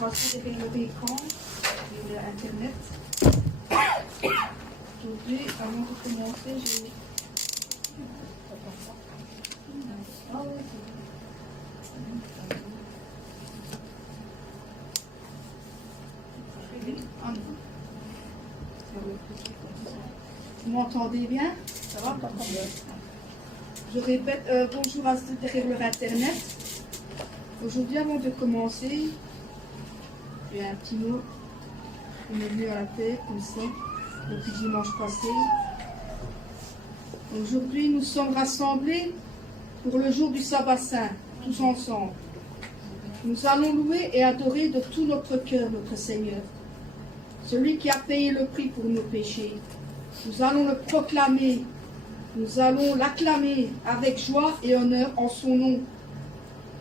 configuration derrière leur écran, et Internet. Aujourd'hui, avant de commencer, j'ai... Vous m'entendez bien? Ça va? Je répète, bonjour à ceux derrière leur Internet. Aujourd'hui, avant de commencer, j'ai un petit mot qui m'est venu à la tête, comme ça, depuis dimanche passé. Aujourd'hui, nous sommes rassemblés pour le jour du sabbat saint, tous ensemble. Nous allons louer et adorer de tout notre cœur notre Seigneur, celui qui a payé le prix pour nos péchés. Nous allons le proclamer, nous allons l'acclamer avec joie et honneur en son nom.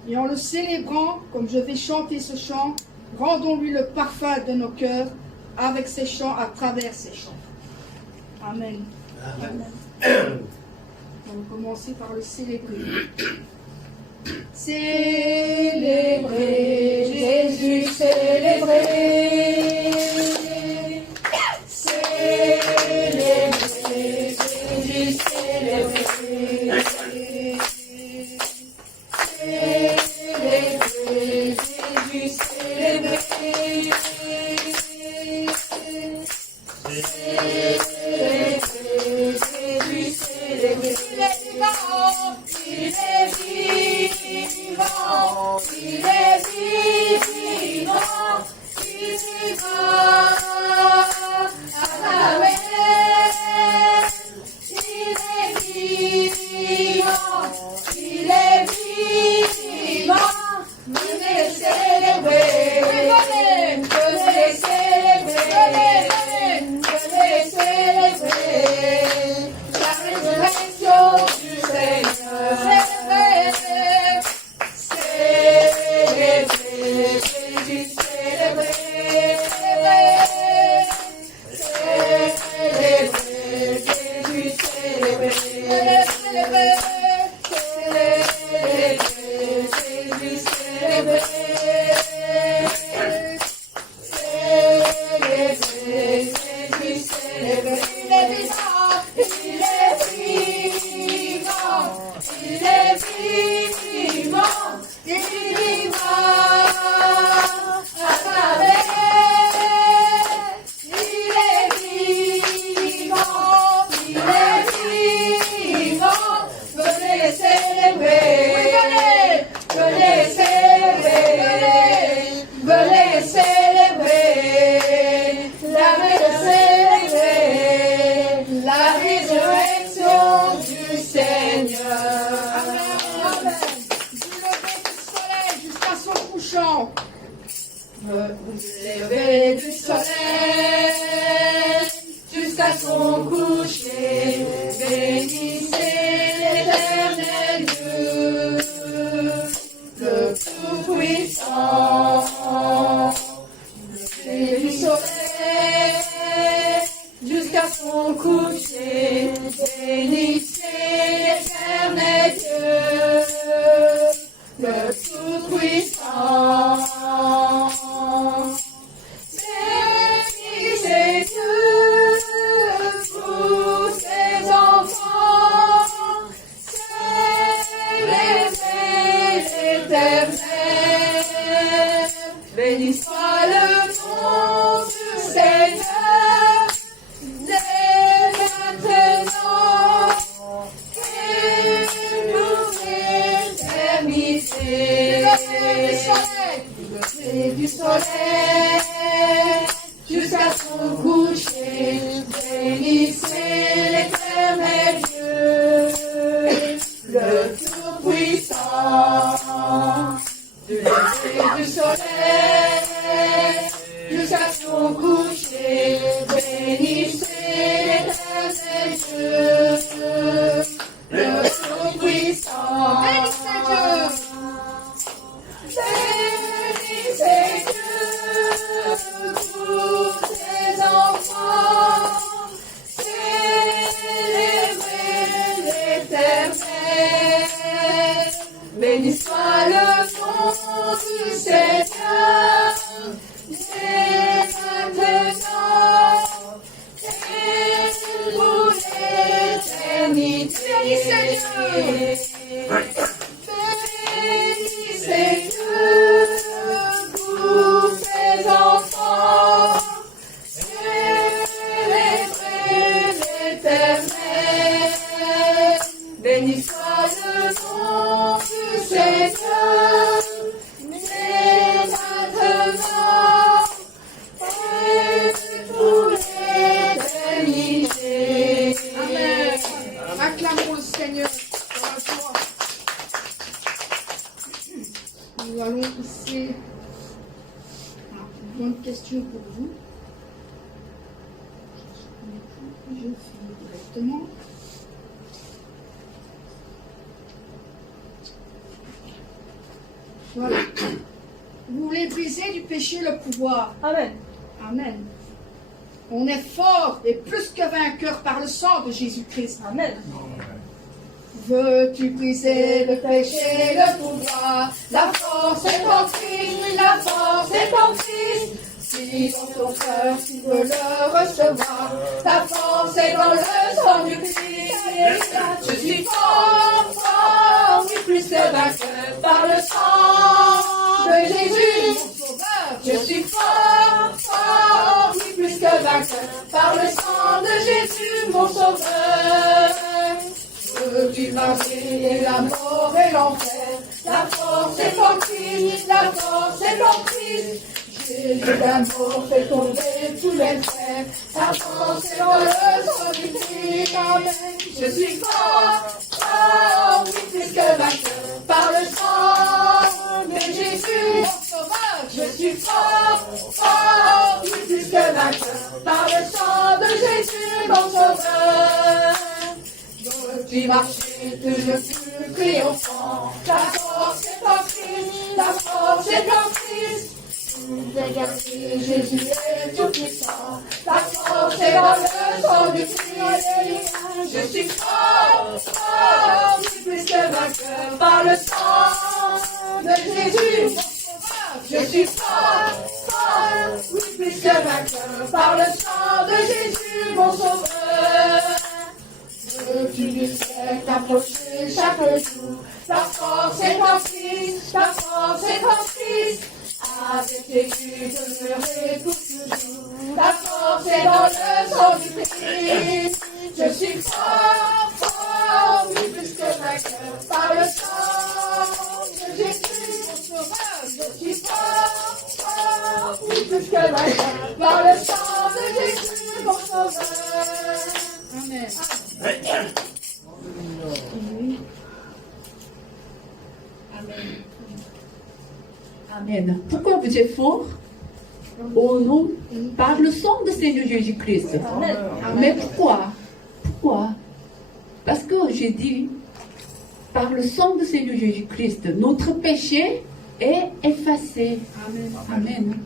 Et en le célébrant, comme je vais chanter ce chant, rendons-lui le parfum de nos cœurs avec ces chants, à travers ces chants. Amen. Amen. On va commencer par le célébrer. Célébrer, Jésus célébré. Célébrer, Jésus célébré. Célébrer, Jésus célébré. Lever du soleil jusqu'à son coucher, bénissez l'Éternel Dieu, le Tout-Puissant. Lever du soleil jusqu'à son coucher, bénissez l'Éternel Dieu, le Tout-Puissant. Béni soit le nom du Seigneur, dès maintenant, et nous l'éternité. Lever du soleil jusqu'à son coucher, bénissez l'Éternel Dieu, le Tout-Puissant. Du lever du soleil jusqu'à son coucher, bénissez l'Éternel Dieu, le Tout-Puissant. Bénissez Dieu, tous ses enfants, célébrez l'Éternel. Béni soit le nom du Seigneur, bonne question pour vous. Je finis directement. Voilà. Vous voulez briser du péché le pouvoir. Amen. Amen. On est fort et plus que vainqueur par le sang de Jésus-Christ. Amen. Veux-tu briser le péché, le pouvoir? La force est en Christ, oui, la force est en Christ. Si dans ton cœur tu veux le recevoir, la force est dans le sang du Christ. Je suis fort, fort, oui, plus que vainqueur par le sang de Jésus, mon sauveur. Je suis fort, fort, oui, plus que vainqueur par le sang de Jésus, mon sauveur. Veux-tu marcher la mort et l'enfer? La force est en Christ, la force est en Christ. Jésus d'amour fait tomber tous les frères. La force est dans le sang du Christ. Amen. Je suis fort, fort, oui, plus que vainqueur par le sang de Jésus, mon sauveur. Je suis fort, fort, oui, plus que vainqueur par le sang de Jésus, mon sauveur. Veux-tu marcher toujours plus triomphant? La force est en Christ, la force est en Christ. Regardez, Jésus est tout puissant. La force est dans le sang du Christ. Je suis fort, fort, plus que vainqueur par le sang de Jésus, mon sauveur. Je suis fort, fort, oui, plus que vainqueur par le sang de Jésus, mon sauveur. Veux-tu du ciel t'approcher chaque jour? La force est en Christ, la force est en Christ. Avec Jésus demeurer pour toujours. La force est dans le sang du Christ. Je suis fort, fort, oui, plus que vainqueur par le sang de Jésus, mon sauveur. Je suis fort, fort, oui, plus que vainqueur par le sang de Jésus, mon sauveur. Amen. Amen. Pourquoi vous êtes fort? Au nom, par le sang de Seigneur Jésus-Christ. Amen. Mais pourquoi? Pourquoi? Parce que j'ai dit, par le sang de Seigneur Jésus-Christ, notre péché est effacé. Amen. Amen.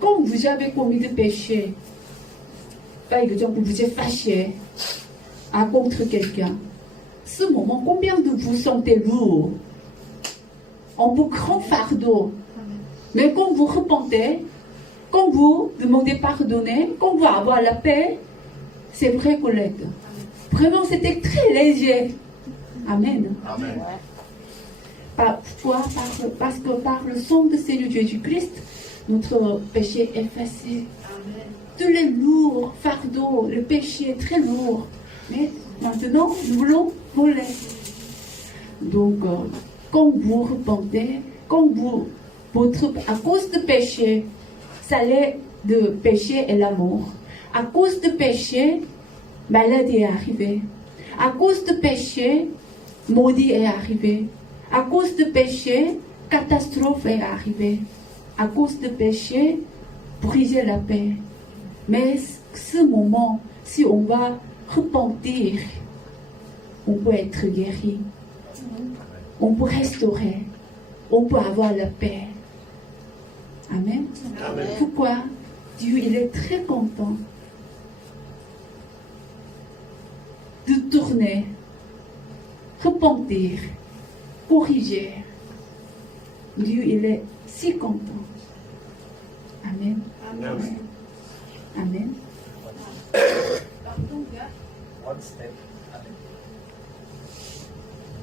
Quand vous avez commis des péchés, par exemple, vous êtes fâché contre quelqu'un, ce moment, combien de vous sentez lourd, en vos grands fardeaux? Mais quand vous repentez, quand vous demandez pardonner, quand vous avez la paix, c'est vrai, Colette. Vraiment, c'était très léger. Amen. Amen. Pourquoi? Parce que par le sang de Seigneur Jésus-Christ, notre péché est effacé. Tous les lourds fardeaux, le péché est très lourd. Mais maintenant, nous voulons voler. Donc, quand vous repentez, quand vous, à cause de péché, ça l'est de péché et la mort. À cause de péché, maladie est arrivée. À cause de péché, maudit est arrivé. À cause de péché, catastrophe est arrivée. À cause de péché, briser la paix. Mais ce moment, si on va repentir, on peut être guéri. On peut restaurer. On peut avoir la paix. Amen. Amen. Pourquoi? Dieu, il est très content de tourner, repentir, corriger. Dieu, il est si content. Amen. Amen. Amen. One step. Amen.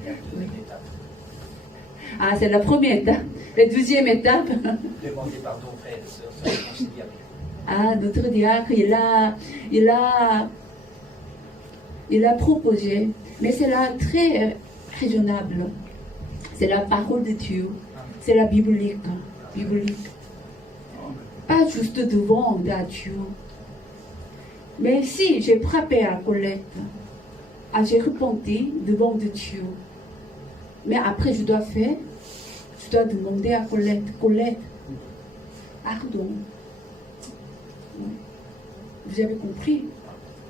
Il y a une étape. Ah, c'est la première étape. La deuxième étape. Demandez pardon, frères et sœurs, ça se considère bien. Ah, notre diacre, il a proposé, mais c'est là très raisonnable. C'est la parole de Dieu. C'est la biblique. Pas juste devant à Dieu. Mais si j'ai frappé à Colette, j'ai repenti devant de Dieu. Mais après, je dois demander à Colette, pardon. Ouais. Vous avez compris?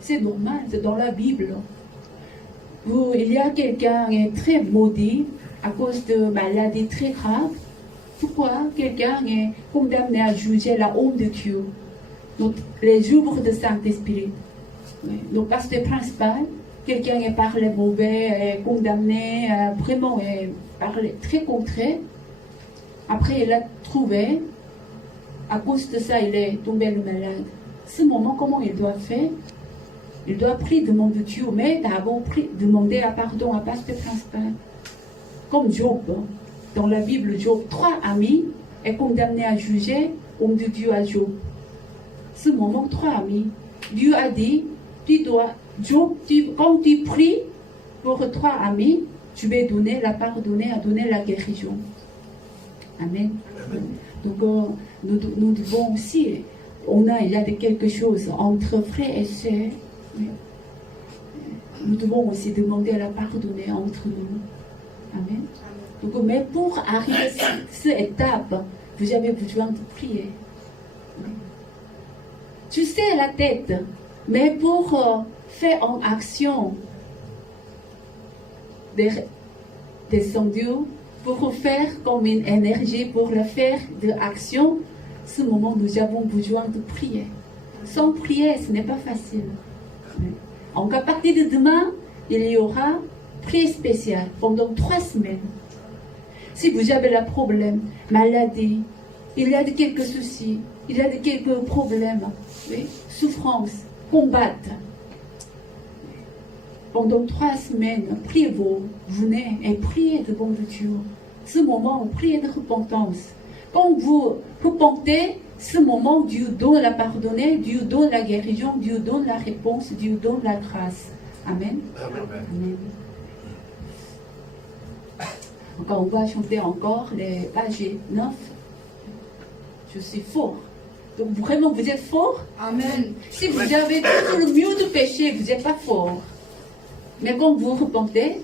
C'est normal, c'est dans la Bible. Il y a quelqu'un qui est très maudit à cause de maladies très graves. Pourquoi quelqu'un est condamné à juger la honte de Dieu? Donc, les œuvres de Saint-Esprit. Oui. Donc, pasteur principal, quelqu'un est parlé mauvais, est condamné, vraiment est parlé très contraire. Après, il a trouvé, à cause de ça, il est tombé le malade. Ce moment, comment il doit faire? Il doit prier, demander Dieu, mais d'abord demander pardon à pasteur principal. Comme Job. Dans la Bible, Job, 3 amis est condamné à juger homme de Dieu à Job. Ce moment, 3 amis. Dieu a dit, Job, quand tu pries pour 3 amis, tu vas donner la pardonner, à donner la guérison. Amen. Amen. Donc, nous devons aussi, il y a quelque chose entre frères et sœurs. Nous devons aussi demander la pardonner entre nous. Amen. Donc, mais pour arriver à cette étape, vous avez besoin de prier. Tu sais la tête, mais pour faire en action descendu, pour faire comme une énergie, pour le faire de action, ce moment nous avons besoin de prier. Sans prier, ce n'est pas facile. Donc à partir de demain, il y aura prière spéciale pendant 3 semaines. Si vous avez un problème, maladie, il y a de quelques soucis, il y a de quelques problèmes, oui, souffrance, combattre. Pendant 3 semaines, priez-vous, venez et priez devant Dieu. Ce moment, priez de repentance. Quand vous repentez, ce moment, Dieu donne la pardonner, Dieu donne la guérison, Dieu donne la réponse, Dieu donne la grâce. Amen. Amen. Amen. Encore, on va chanter encore les pages 9. Je suis fort. Donc vraiment, vous êtes fort. Amen. Si vous avez tout le mieux de péché, vous n'êtes pas fort. Mais quand vous repentez,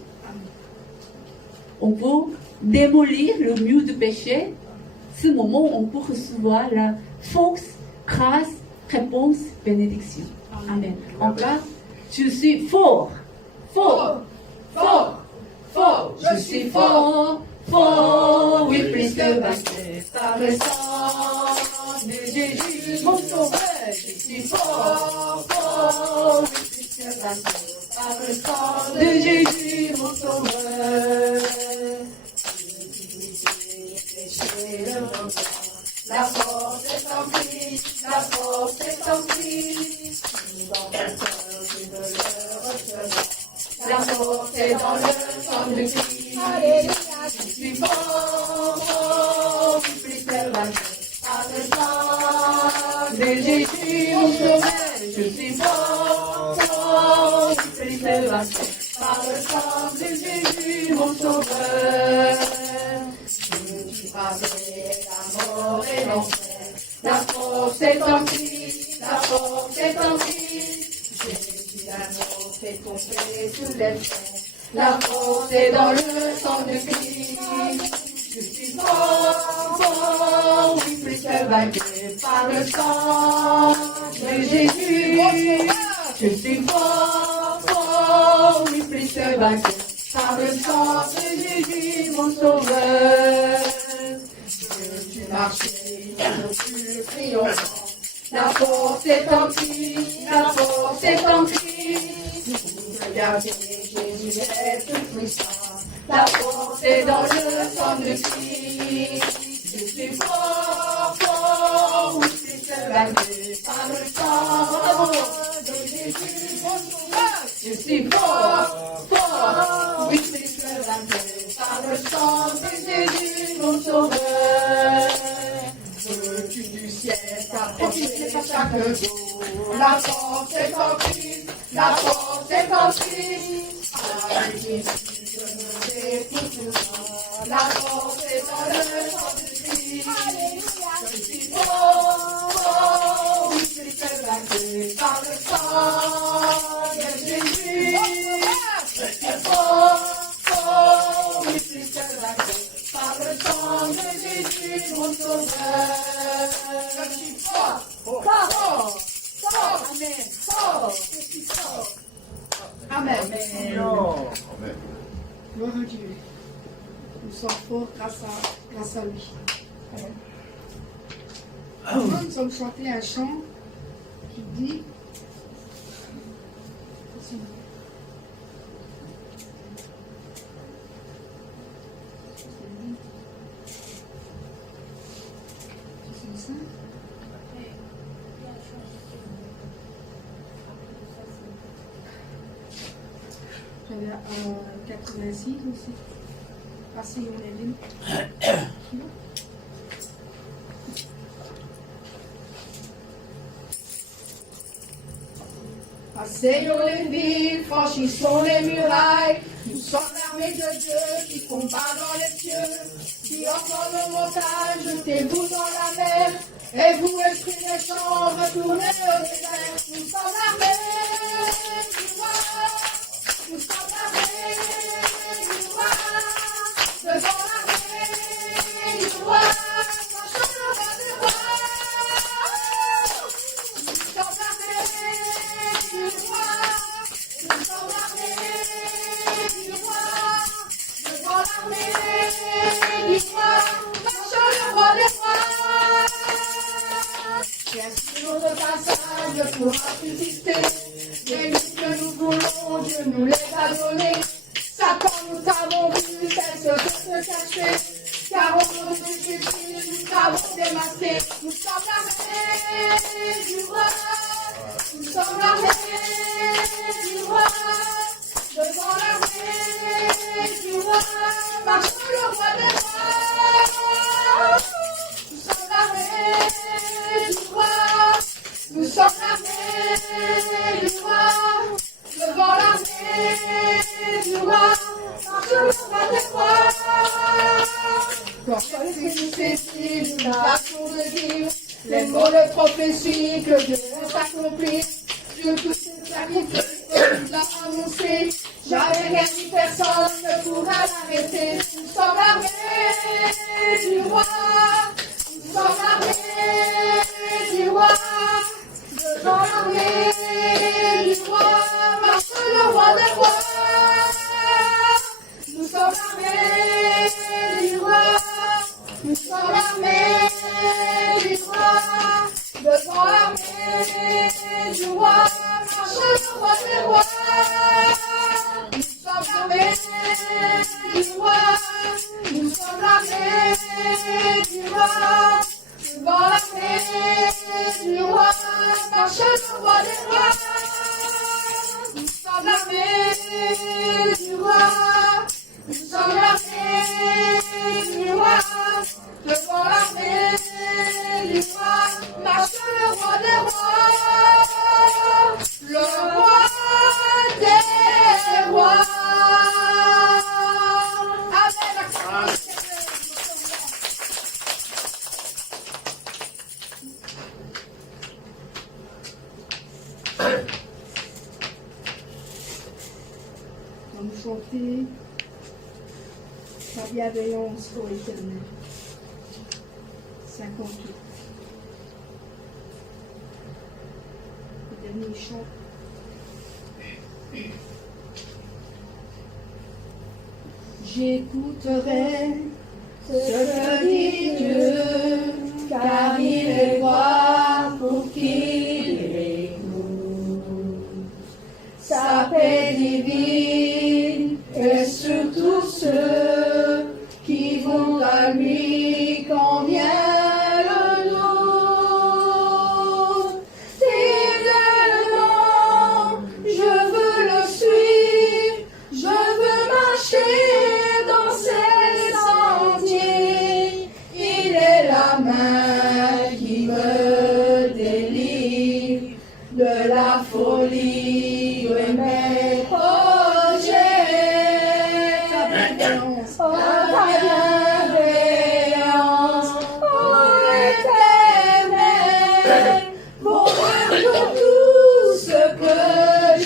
on peut démolir le mur de péché. Ce moment, on peut recevoir la force, grâce, réponse, bénédiction. Amen. Encore, je suis fort, fort, fort, fort. Je suis fort, fort, oui, plus que vainqueur par le sang de Jésus, mon sauveur. Je suis fort, fort, oui, plus que vainqueur par le sang de Jésus, mon sauveur. La force est en Christ, la force est en Christ. Dans ton cœur, tu me le recevras. La force est dans le sang de Christ. Alléluia, je suis fort, fort, plus que vainqueur par le sang de Jésus, mon sauveur. Je suis fort, fort, plus que vainqueur par le sang de Jésus, mon sauveur. Avec la mort et l'enfer, la force est en Christ, la force est en Christ. Jésus l'agneau fait tomber tous les frères, la force est dans le sang de Christ. Je suis fort, fort, oui, plus que vainqueur par le sang de Jésus. Je suis fort, fort, oui, plus que vainqueur par le sang de Jésus, mon sauveur. Marcher dans le triomphant. La force est en Christ, la force est en Christ. Regardez, Jésus est tout puissant. La force est dans le sang de Christ. Je suis fort, fort, oui, plus que vainqueur par le sang de Jésus, mon sauveur. Je suis fort, fort, oui, plus que vainqueur par le sang de Jésus, mon sauveur. Veux-tu du ciel t'approcher chaque jour? La force est en Christ, la force est en Christ. Avec Jésus, je me dépouille. La force est dans le sang de Christ. Je suis fort, fort, oui, plus que vainqueur par le sang de Jésus. Je suis fort, fort, oui, plus que vainqueur par le sang de Jésus, mon sauveur. Je suis fort, fort, fort, amen, fort, je suis fort. Amen. Gloire à Dieu. Nous sommes forts grâce à lui. Maintenant, nous allons chanter un chant qui dit j'avais 86 aussi. Asseyons les lignes. Asseyons les villes, franchissons les murailles. Nous sommes l'armée de Dieu qui combat dans les cieux. Qui encore nos montagnes, jetez-vous dans la mer. Et vous, esprits méchants, retournez au désert. Nous sommes l'armée du roi. Nous sommes l'armée du roi. Devant l'armée du roi. Marchons le roi des rois. Nous sommes l'armée du roi. Nous sommes l'armée du roi. Devant l'armée du roi. Marchons le roi des rois. Bien sûr, notre passage ne pourra subsister. Les luttes que nous voulons, Dieu nous les a données. Satan, nous avons vu, c'est ce que se cacher. Car au nom de Jésus, nous avons démasqué. Nous sommes l'armée du roi. Nous sommes l'armée du roi. Devant l'armée du roi. Marchons le roi des rois. Nous sommes l'armée du roi. Nous sommes l'armée du roi. Devant l'armée du roi. Marchons le roi des rois. Lorsque nous saisit, nous passons de dire les mots de prophétie que Dieu a accomplis. Dieu tous ses sacrifices, il l'a annoncé. Jamais rien ni personne ne pourra l'arrêter. Nous sommes l'armée du roi. Nous sommes l'armée du roi. Devant l'armée du roi. Marche le roi des rois. Nous sommes l'armée du roi. Nous sommes l'armée du roi. Devant l'armée du roi. Marche le roi des rois. Nous sommes l'armée du roi. Nous sommes l'armée du roi. Devant l'armée du roi. Marche le roi des rois. Nous sommes l'armée du roi. Nous sommes l'armée du roi. Devant l'armée du roi. Marche le roi des rois. Le roi des rois. Amen. Nous allons chanter ta bienveillance, ô Éternel. 58. Le dernier chant. J'écouterai ce que dit Dieu, car il est roi pour qu'il écoute. Sa paix divine est sur tous ceux qui vont à lui quand vient le doute. Fidèlement, je veux le suivre, je veux marcher dans ses sentiers. Il est la main qui me délivre de la folie de mes projets. Ta bienveillance, oh Éternel, pour tout ce que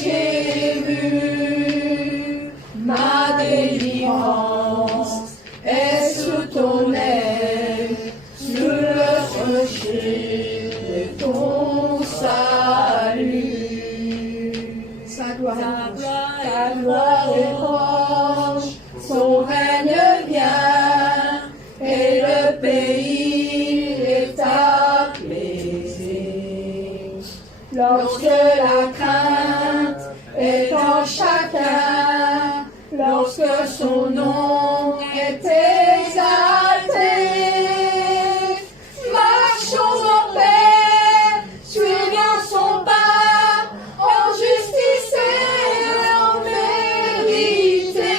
j'ai vu. Ma délivrance est sous ton aile, sous le rocher de ton salut. Sa gloire est proche, son règne vient, et le pays est apaisé. Lorsque la crainte est en chacun, lorsque son nom est exalté, marchons en paix, suivons son pas, en justice et en vérité.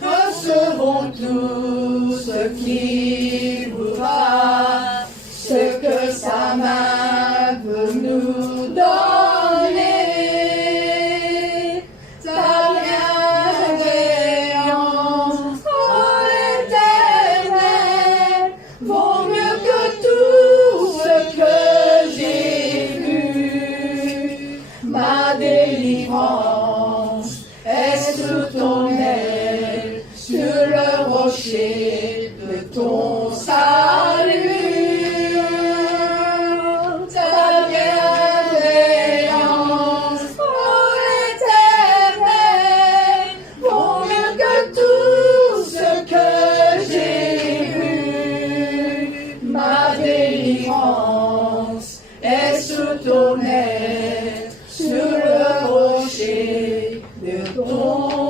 Recevons tout ce qu'il voudra, ce que sa main veut nous donner. Ta bienveillance, oh l'Éternel, vaut mieux que tout ce que j'ai vu. Ma délivrance est sous ton aile, sur le rocher de ton salut. Ta bienveillance, oh l'Éternel, vaut mieux que tout ce que j'ai vu. Ma délivrance est sous ton aile, sur le rocher de ton